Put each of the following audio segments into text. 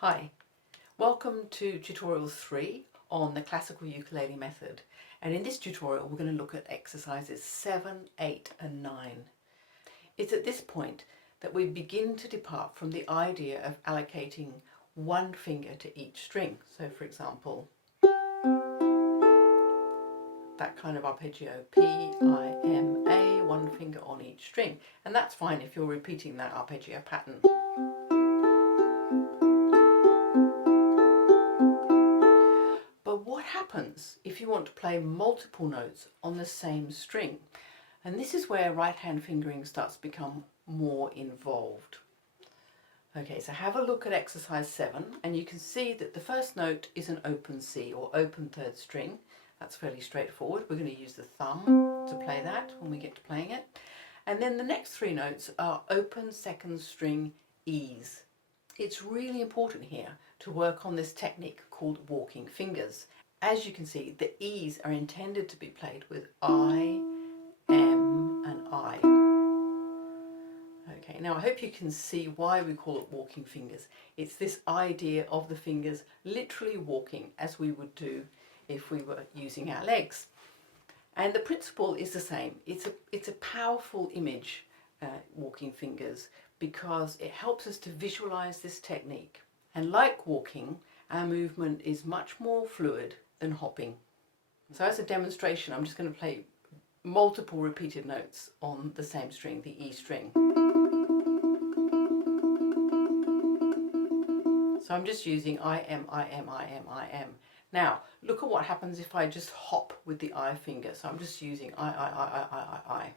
Hi, welcome to tutorial 3 on the classical ukulele method, and in this tutorial we're going to look at exercises 7, 8 and 9. It's at this point that we begin to depart from the idea of allocating one finger to each string. So for example, that kind of arpeggio, P, I, M, A, one finger on each string, and that's fine if you're repeating that arpeggio pattern. But what happens if you want to play multiple notes on the same string? And this is where right hand fingering starts to become more involved. Okay, so have a look at exercise 7 and you can see that the first note is an open C or open third string. That's fairly straightforward. We're going to use the thumb to play that when we get to playing it. And then the next three notes are open second string E's. It's really important here to work on this technique called walking fingers. As you can see, the E's are intended to be played with I, M and I. Okay, now I hope you can see why we call it walking fingers. It's this idea of the fingers literally walking as we would do if we were using our legs. And the principle is the same. It's a powerful image, walking fingers, because it helps us to visualize this technique. And like walking, our movement is much more fluid than hopping. So as a demonstration, I'm just going to play multiple repeated notes on the same string, the E string. So I'm just using I, M, I, M, I, M, I, M. Now, look at what happens if I just hop with the I finger. So I'm just using I.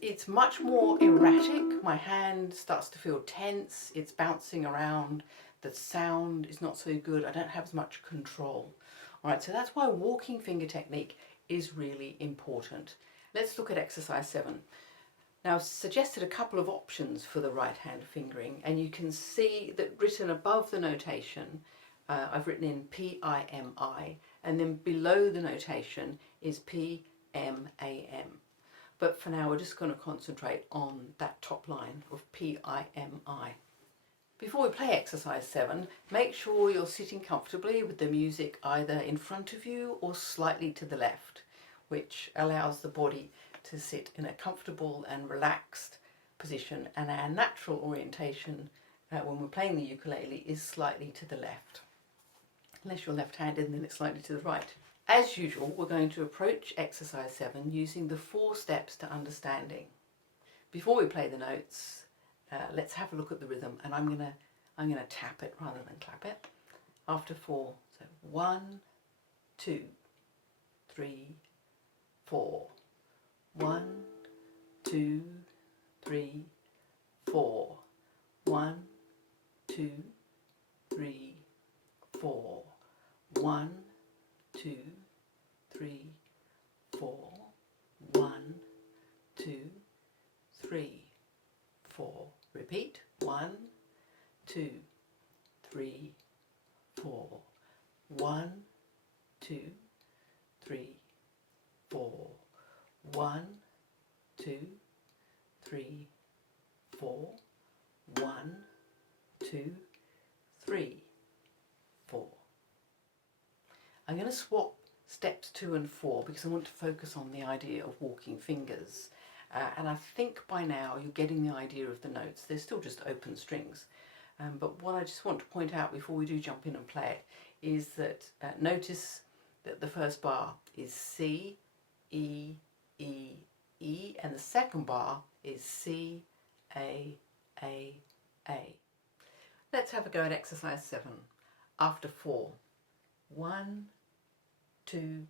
It's much more erratic. My hand starts to feel tense. It's bouncing around. The sound is not so good. I don't have as much control. All right, so that's why walking finger technique is really important. Let's look at exercise 7. Now, I've suggested a couple of options for the right hand fingering, and you can see that written above the notation, I've written in P-I-M-I, and then below the notation is P-M-A-M. But for now, we're just going to concentrate on that top line of P-I-M-I. Before we play exercise 7, make sure you're sitting comfortably with the music either in front of you or slightly to the left, which allows the body to sit in a comfortable and relaxed position, and our natural orientation when we're playing the ukulele is slightly to the left. Unless you're left-handed, then it's slightly to the right. As usual, we're going to approach exercise 7 using the 4 steps to understanding. Before we play the notes, let's have a look at the rhythm, and I'm gonna tap it rather than clap it. After 4, so 1, 2, 3, 4. 1, 2, 3, 4. 1, 2, 3, 4. 1, 2, 3, 4. 1, 2, 3, 4. Repeat. 1, 2, 3, 4. 1, 2, 3, 4. 1, 2, 3, 4. 1, 2, 3, 4. I'm going to swap steps 2 and 4 because I want to focus on the idea of walking fingers. And I think by now you're getting the idea of the notes. They're still just open strings. But what I just want to point out before we do jump in and play it is that notice that the first bar is C, E, E, E, and the second bar is C, A, A, A. Let's have a go at exercise 7. After 4. 1, 2,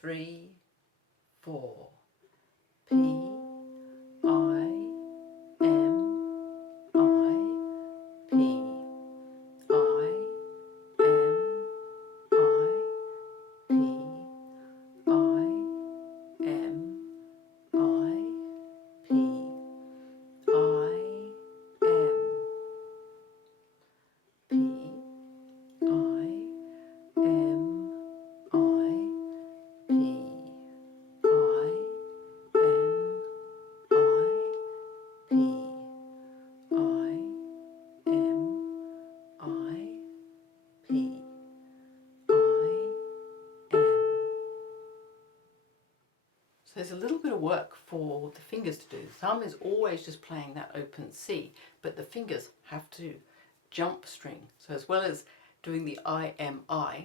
3, 4. P, I, M, I, P, I, M, I, P, I, M, I, P, I, M, P, I, M, I, P, I, So there's a little bit of work for the fingers to do. The thumb is always just playing that open C, but the fingers have to jump string. So as well as doing the I,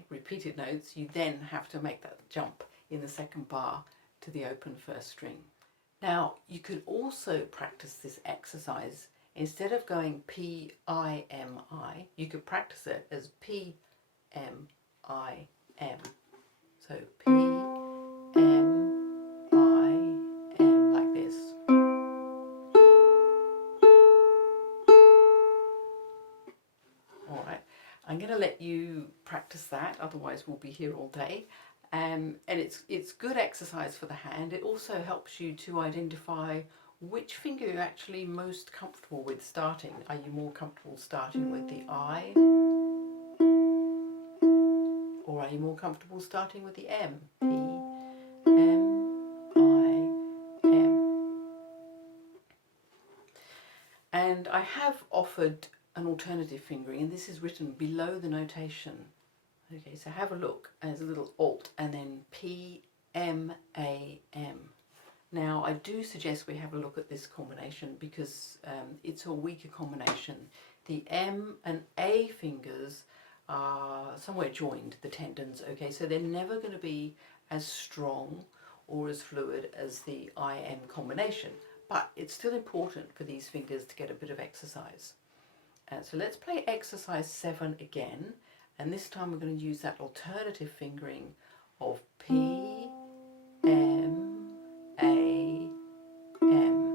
repeated notes, you then have to make that jump in the second bar to the open first string. Now you could also practice this exercise. Instead of going P-I-M-I, you could practice it as P-M-I-M. So P-M-I-M, like this. All right, I'm going to let you practice that, otherwise we'll be here all day. And it's good exercise for the hand. It also helps you to identify which finger you're actually most comfortable with starting. Are you more comfortable starting with the I? Or are you more comfortable starting with the M? P, M, I, M. And I have offered an alternative fingering, and this is written below the notation. Okay, so have a look as a little alt and then P, M, A, M. Now I do suggest we have a look at this combination because it's a weaker combination. The M and A fingers are somewhere joined, the tendons, okay, so they're never going to be as strong or as fluid as the I-M combination, but it's still important for these fingers to get a bit of exercise. So let's play exercise 7 again, and this time we're going to use that alternative fingering of P, M, A, M.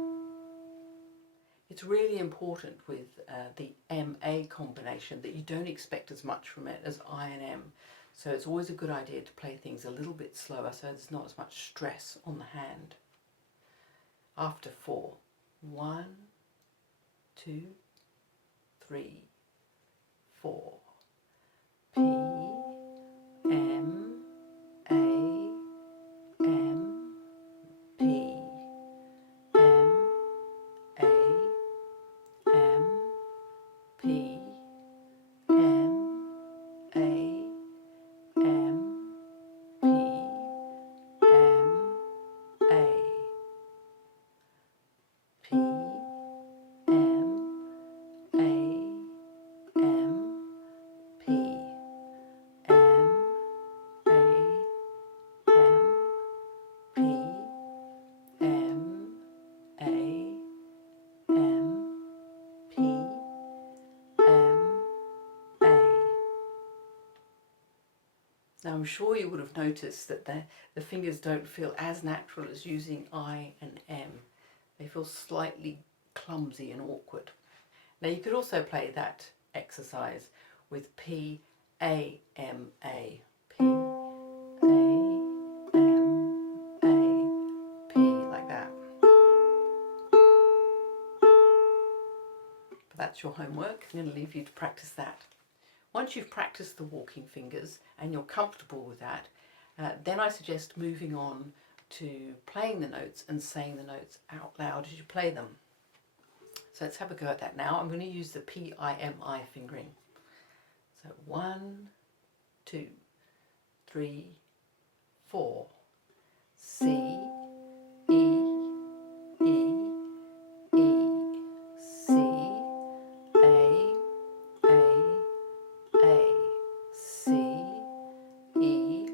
It's really important with the M-A combination that you don't expect as much from it as I and M. So it's always a good idea to play things a little bit slower so there's not as much stress on the hand. After 4. 1, 2, 3, 4. P, M, A, M, P, M, A, M, P, M, A, M, P, M, A, P, M, A, M, P, M, A, M, P, M, A, M, P, M, A. Now I'm sure you would have noticed that the fingers don't feel as natural as using I and M. They feel slightly clumsy and awkward. Now you could also play that exercise with P, A, M, A. P, A, M, A, P, like that. But that's your homework. I'm going to leave you to practice that. Once you've practiced the walking fingers and you're comfortable with that, then I suggest moving on to playing the notes and saying the notes out loud as you play them. So let's have a go at that now. I'm going to use the P-I-M-I fingering. So 1, 2, 3, 4. C, E, E, E, C, A, A, C, E,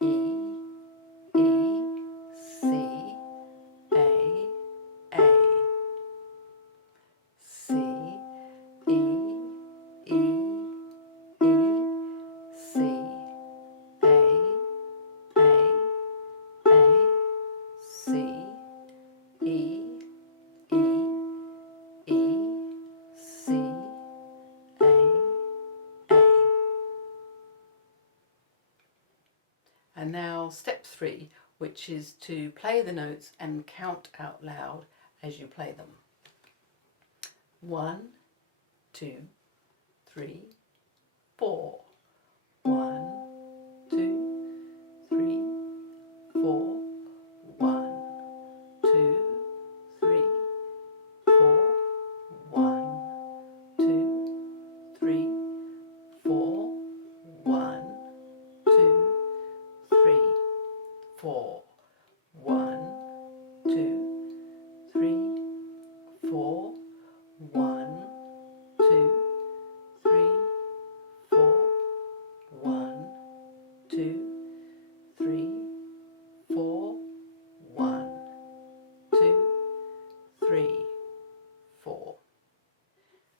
E, E, C, A, C, E, E, E, C, A, C, E, E, E, C, A. And now step 3, which is to play the notes and count out loud as you play them. 1, 2, 3, 4. 1, 2, 3, 4. 1, 2, 3, 4. 1, 2, 3, 4. 1, 2, 3, 4. 1,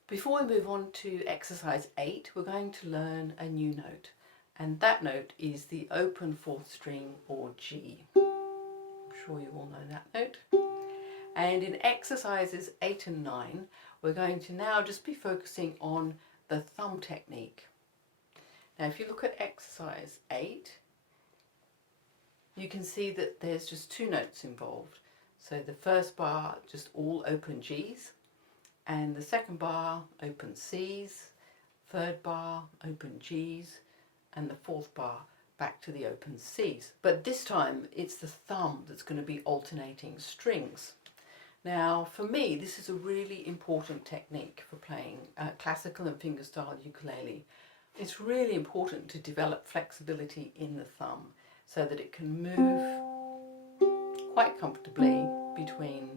Before we move on to exercise 8, we're going to learn a new note, and that note is the open 4th string, or G. I'm sure you all know that note. And in exercises 8 and 9, we're going to now just be focusing on the thumb technique. Now if you look at exercise 8, you can see that there's just 2 notes involved. So the first bar, just all open Gs, and the second bar, open Cs, third bar, open Gs, and the fourth bar, back to the open Cs. But this time it's the thumb that's going to be alternating strings. Now for me, this is a really important technique for playing classical and fingerstyle ukulele. It's really important to develop flexibility in the thumb so that it can move quite comfortably between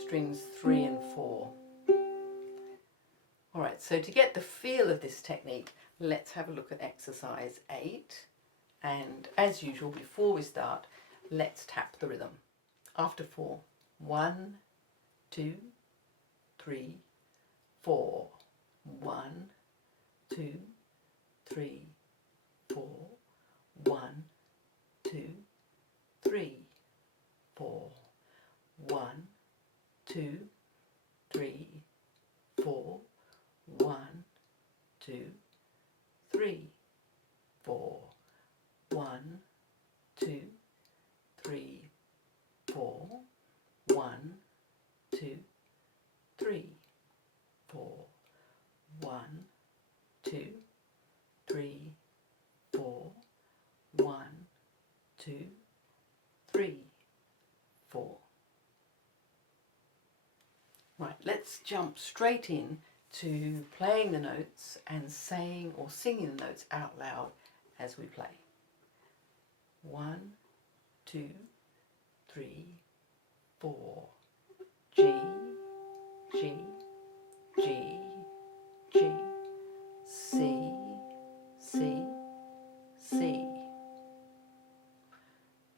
strings 3 and 4. Alright, so to get the feel of this technique, let's have a look at exercise 8. And as usual, before we start, let's tap the rhythm. After 4, 1, 2, 3, 4. 1, 2, 3, 4. 1, 2, 3, 4. 1, 2, 3, 4. 1, 2, 3, 4. 1, 2, 3, 4. 1, 2, 3, 4. 1, 2, 3, 4. 1, 2, 3, 4. Right, let's jump straight in to playing the notes and saying or singing the notes out loud as we play. 1, 2, 3, 4. G, G, G, G. C, C, C.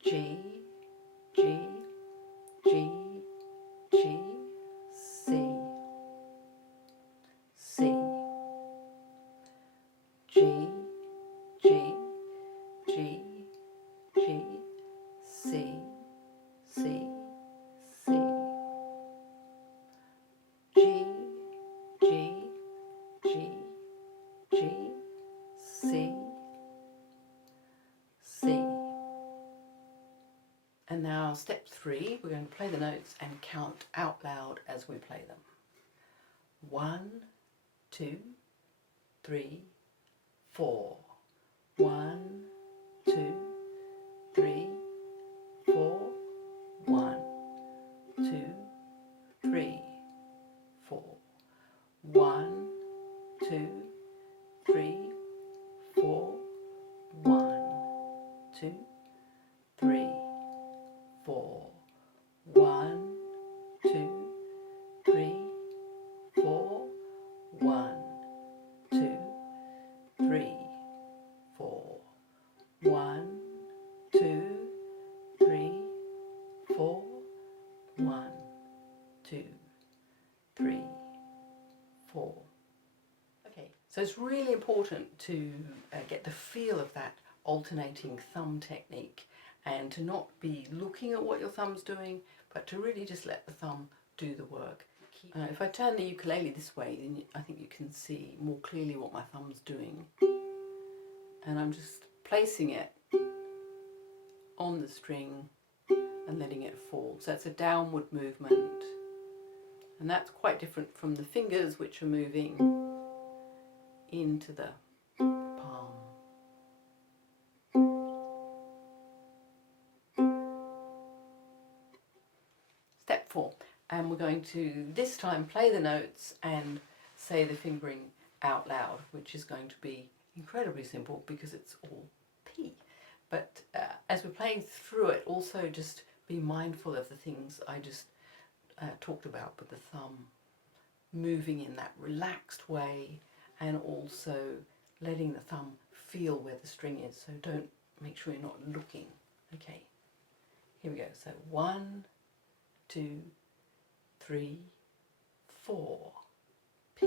G, G, G, G, C. C, G, G, G, G, C, C, C. G, G, G, G, C, C. And now step 3, we're going to play the notes and count out loud as we play them. 1, 2, 3, 4. 1, 2, 3, 4. 1, 2, 3, 4. 1, 2, 3, 4. 1, 2, 3, 4. 1, 2, 3, 4. 1, 2, 3, 4. 1, 2, 3, 4. 1, 2, 3, 4. Okay, so it's really important to get the feel of that alternating thumb technique and to not be looking at what your thumb's doing, but to really just let the thumb do the work. If I turn the ukulele this way, then I think you can see more clearly what my thumb's doing. And I'm just placing it on the string and letting it fall. So it's a downward movement. And that's quite different from the fingers, which are moving into the palm. Step 4. And we're going to this time play the notes and say the fingering out loud, which is going to be incredibly simple because it's all P. But as we're playing through it, also just be mindful of the things I just talked about with the thumb moving in that relaxed way, and also letting the thumb feel where the string is. So don't, make sure you're not looking. Okay, here we go. So 1, 2, 3, 4. P,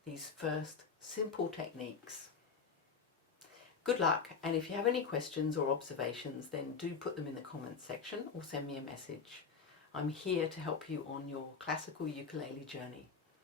these first simple techniques. Good luck, and if you have any questions or observations, then do put them in the comments section or send me a message. I'm here to help you on your classical ukulele journey.